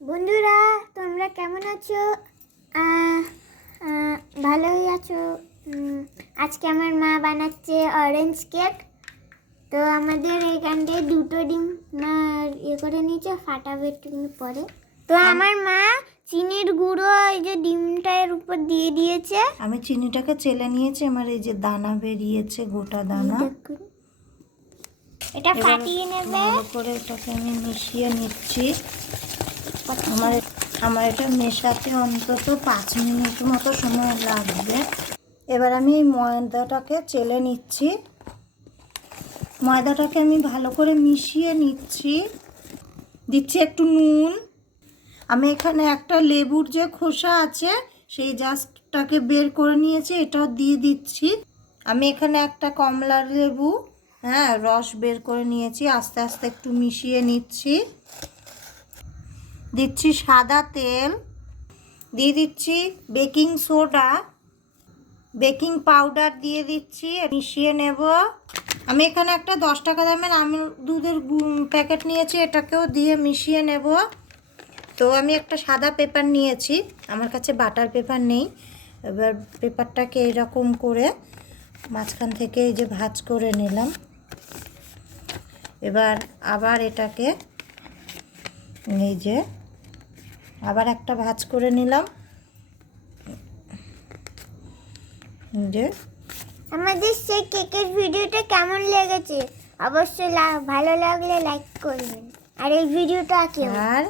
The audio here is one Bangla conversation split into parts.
বন্ধুরা তোমরা কেমন আছো? ভালোই আছো? আজকে আমার মা বানাচ্ছে অরেঞ্জ কেক। তো আমাদের এইখানটায় দুটো ডিম করে নিয়েছে, ফাটাবে একটু পরে। তো আমার মা চিনির গুঁড়ো এই যে ডিমটার উপর দিয়ে দিয়েছে। আমি চিনিটাকে চেলে নিয়েছি, আমার এই যে দানা বেরিয়েছে, গোটা দানা। এটা ফাটিয়ে নেবে ভালো করে এটাকে আমি মিশিয়ে নিচ্ছি। আমার এটা মেশাতে অন্তত 5 মিনিট মতো সময় লাগবে। এবার আমি এই ময়দাটাকে চেলে নিচ্ছি। ময়দাটাকে আমি ভালো করে মিশিয়ে নিচ্ছি। দিচ্ছি একটু নুন। আমি এখানে একটা লেবুর যে খোসা আছে সেই জাস্টটাকে বের করে নিয়েছি, এটাও দিয়ে দিচ্ছি। আমি এখানে একটা কমলা লেবু রস বের করে নিয়েছি, আস্তে আস্তে একটু মিশিয়ে নিচ্ছি। দিচ্ছি সাদা তেল, দিয়ে দিচ্ছি বেকিং সোডা, বেকিং পাউডার দিয়ে দিচ্ছি, মিশিয়ে নেব। আমি এখানে একটা 10 টাকা দামের আমুল দুধের প্যাকেট নিয়েছি, এটাকেও দিয়ে মিশিয়ে নেব। তো আমি একটা সাদা পেপার নিয়েছি, আমার কাছে বাটার পেপার নেই। এবার পেপারটাকে এরকম করে মাঝখান থেকে এই যে ভাঁজ করে নিলাম। এবার আবার এটাকে এই যে আবার একটা ভাঁজ করে নিলাম। যে আমাদের সেই কেকের ভিডিওটা কেমন লেগেছে অবশ্যই ভালো লাগলে লাইক করবেন, আর এই ভিডিওটা কেউ আর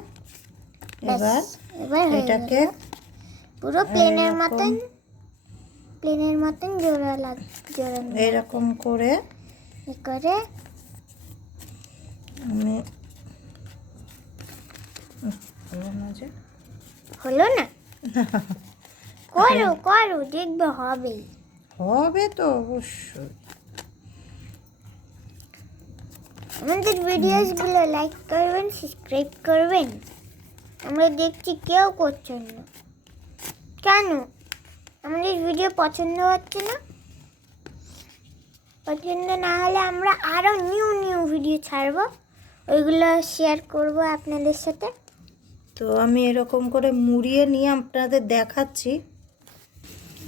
এবার এটাকে পুরো প্লেনের মতন জোড়া এরকম করে আমি হলো না করো দেখবে হবে তো অবশ্যই। আমাদের ভিডিওসগুলো লাইক করবেন, সাবস্ক্রাইব করবেন। আমরা দেখছি কেউ করছেন না কেন? আমাদের ভিডিও পছন্দ হচ্ছে না? পছন্দ না হলে আমরা আরও নিউ ভিডিও ছাড়বো, ওইগুলো শেয়ার করব আপনাদের সাথে। তো আমি এরকম করে মুড়িয়ে নিয়ে আপনাদের দেখাচ্ছি।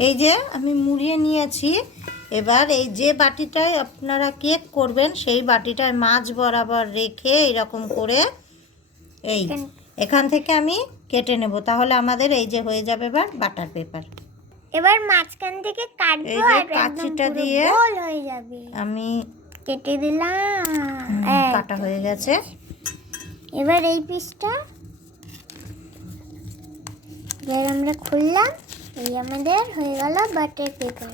এই যে আমি মুড়িয়ে নিয়েছি। এবার এই যে বাটিটায় আপনারা কেক করবেন সেই বাটিটায় মাঝ বরাবর রেখে এরকম করে এখান থেকে আমি কেটে নেব, তাহলে আমাদের এই যে হয়ে যাবে এবার বাটার পেপার। এবার মাঝখান থেকে কাটবো আর কাঁচিটা দিয়ে গোল হয়ে যাবে। আমি কেটে দিলাম, কাটা হয়ে গেছে। এবার এই পিসটা আমরা খুললাম, এই আমাদের হয়ে গেল বাটার পেপার।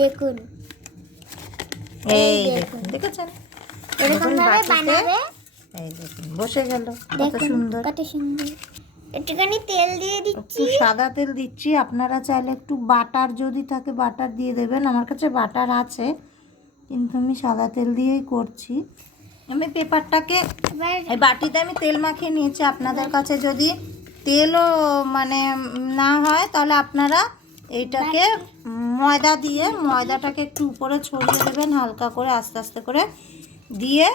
দেখুন এই দেখুন, দেখেছেন এরকম ভাবে বানাবে। এই দেখুন বসে গেল, কত সুন্দর। একটুখানি তেল দিয়ে দিচ্ছি, সাদা তেল দিচ্ছি। আপনারা চাইলে একটু বাটার যদি থাকে বাটার দিয়ে দেবেন, আমার কাছে বাটার আছে কিন্তু আমি সাদা তেল দিয়েই করছি। আমি পেপারটাকে এই বাটিতে আমি তেল মাখিয়ে নিয়েছি। আপনাদের কাছে যদি তেলও না হয় তাহলে আপনারা এইটাকে ময়দাটাকে একটু উপরে ছড়িয়ে দেবেন হালকা করে, আস্তে আস্তে করে দিয়ে,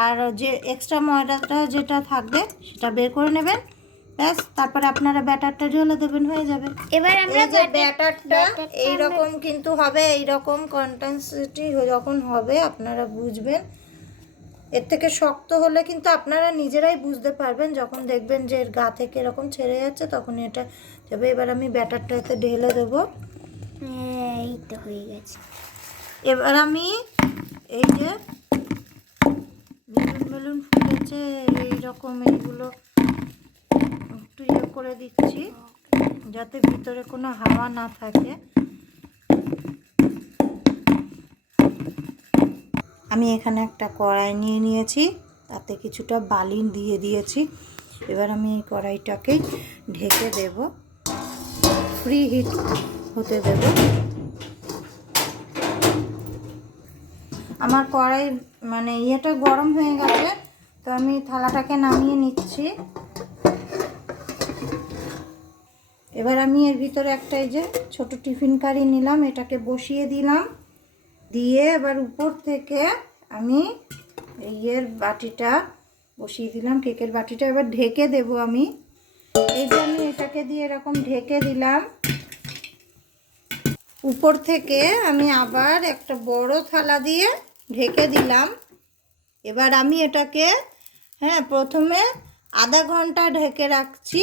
আর যে এক্সট্রা ময়দাটা যেটা থাকবে সেটা বের করে নেবেন। ব্যাস, তারপরে আপনারা ব্যাটারটা ঢেলে দেবেন, হয়ে যাবে। এবার আমরা ব্যাটারটা এইরকম কিন্তু হবে, এইরকম কনসিস্টেন্সি যখন হবে আপনারা বুঝবেন। এর থেকে শক্ত হলে কিন্তু আপনারা নিজেরাই বুঝতে পারবেন, যখন দেখবেন যে এর গা থেকে এরকম ছেড়ে যাচ্ছে তখন এটা যাবে। এবার আমি ব্যাটারটা এতে ঢেলে দেবো। এই তো হয়ে গেছে। এবার আমি এই যে বেলুন ফুলেছে এইরকম, এইগুলো একটু করে দিচ্ছি যাতে ভিতরে কোনো হাওয়া না থাকে। আমি এখানে একটা কড়াই নিয়ে নিয়েছি, তাতে কিছুটা বালি দিয়ে দিয়েছি। এবার আমি এই কড়াইটাকে ঢেকে দেব, ফ্রি হিট হতে দেব। আমার কড়াই ইয়েটা গরম হয়ে গেছে, তো আমি থালাটাকে নামিয়ে নিচ্ছি। এবার আমি এর ভিতরে একটা এই যে ছোট টিফিন কারি নিলাম, এটাকে বসিয়ে দিলাম। দিয়ে এবার উপর থেকে আমি এর বাটিটা বসিয়ে দিলাম, কেকের বাটিটা। এবার ঢেকে দেব আমি এই যে আমি এটাকে দিয়ে এরকম ঢেকে দিলাম। উপর থেকে আমি আবার একটা বড় থালা দিয়ে ঢেকে দিলাম। এবার আমি এটাকে প্রথমে আধা ঘন্টা ঢেকে রাখছি।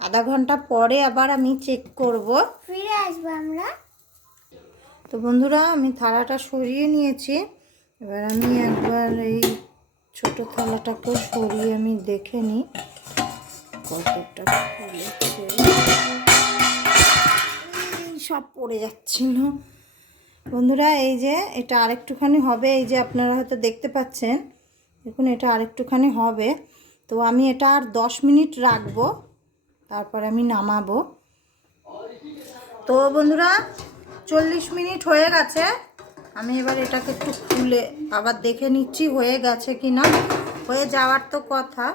আধা ঘন্টা পরে আবার আমি চেক করব, ফিরে আসবো আমরা। তো বন্ধুরা আমি থালাটা সরিয়ে নিয়েছি। এবার আমি একবার এই ছোট থালাটাকে সরিয়ে আমি দেখে নিই কতটা ফুলেছে। সব পড়ে যাচ্ছিল বন্ধুরা। এই যে এটা আরেকটুখানি হবে, এই যে আপনারা হয়তো দেখতে পাচ্ছেন, দেখুন এটা আরেকটুখানি হবে। তো আমি এটা আর 10 মিনিট রাখবো, তারপরে আমি নামাবো। তো বন্ধুরা 40 মিনিট হয়ে গেছে। আমি এবার এটাকে একটু খুলে আবার দেখে নিচ্ছি হয়ে গেছে কি না। হয়ে যাওয়ার তো কথা।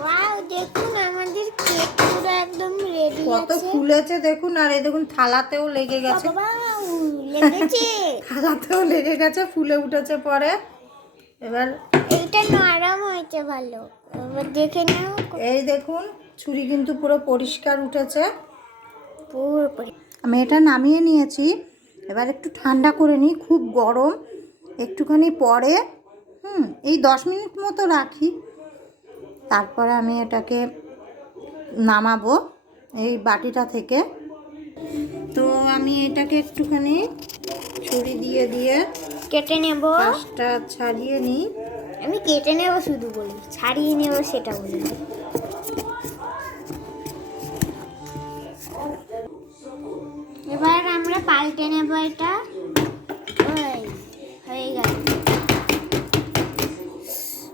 ওয়াও, দেখুন আমাদের কেক পুরো একদম রেডি কত আছে। ফুলেছে দেখুন, আর এই দেখুন থালাতেও লেগে গেছে। ওয়াও, লেগেছে। থালাতেও লেগে গেছে, ফুলে উঠেছে পরে। এবার এইটা নরম হয়েছে ভালো, এবার দেখে নাও। এই দেখুন ছুরি কিন্তু পুরো পরিষ্কার উঠেছে। পুরোপুরি আমি এটা নামিয়ে নিয়েছি। এবার একটু ঠান্ডা করে নিই, খুব গরম। একটুখানি পরে এই 10 মিনিট মতো রাখি, তারপরে আমি এটাকে নামাবো এই বাটিটা থেকে। তো আমি এটাকে একটুখানি ছুরি দিয়ে দিয়ে কেটে নেব। পাশটা ছাড়িয়ে নিই। আমি কেটে নেব শুধু বলি, ছাড়িয়ে নেব সেটা বলি। এবার আমরা পাল্টে নেব এটা। ওই হয়ে গেল।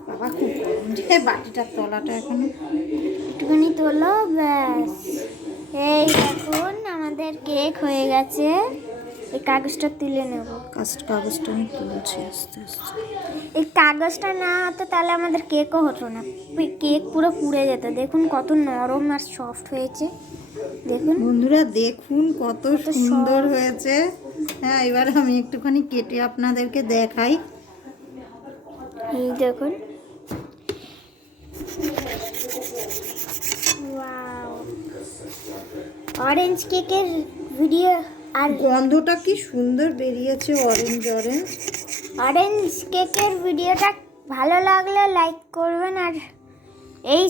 বাবা খুব গরম যে বাটিটার তলাটা এখনো। একটুখানি তোলো, ব্যাস। এই দেখুন আমাদের কেক হয়ে গেছে। এই কাগজটা তুলে নেব। কাগজটা আমি তুলছি আস্তে আস্তে। এই কাগজটা না হতো তাহলে আমাদের কেকও হতো না, কেক পুরো পুড়ে যেত। দেখুন কত নরম আর সফট হয়েছে, দেখুন বন্ধুরা দেখুন কত সুন্দর soft। হয়েছে। হ্যাঁ, এবার আমি একটুখানি কেটে আপনাদেরকে দেখাই। এই দেখুন, ওয়াও, অরেঞ্জ কেকের ভিডিও আর গন্ধটা কি সুন্দর বেরিয়েছে, অরেঞ্জ অরেঞ্জ। অরেঞ্জ কেকের ভিডিওটা ভালো লাগলে লাইক করবেন। আর এই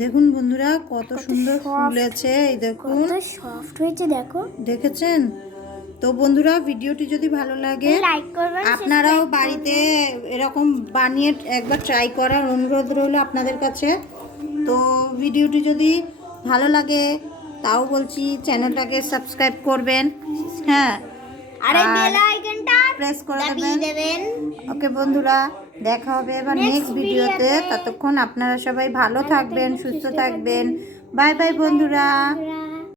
দেখুন বন্ধুরা কত সুন্দর soft। ফুলেছে, এই দেখুন কত সফট হয়েছে দেখো। দেখেছেন? তো বন্ধুরা ভিডিওটি যদি ভালো লাগে লাইক করবেন, আপনারাও বাড়িতে এরকম বানিয়ে একবার ট্রাই করার অনুরোধ রইল আপনাদের কাছে। তো ভিডিওটি যদি ভালো লাগে তাও বলছি চ্যানেলটাকে সাবস্ক্রাইব করবেন। হ্যাঁ, আর এই বেল আইকনটা প্রেস করে দাবিয়ে দেবেন। দেবেন। ওকে বন্ধুরা, দেখা হবে এবার নেক্সট ভিডিওতে। ততক্ষণ আপনারা সবাই ভালো থাকবেন, সুস্থ থাকবেন। বাই বাই বন্ধুরা।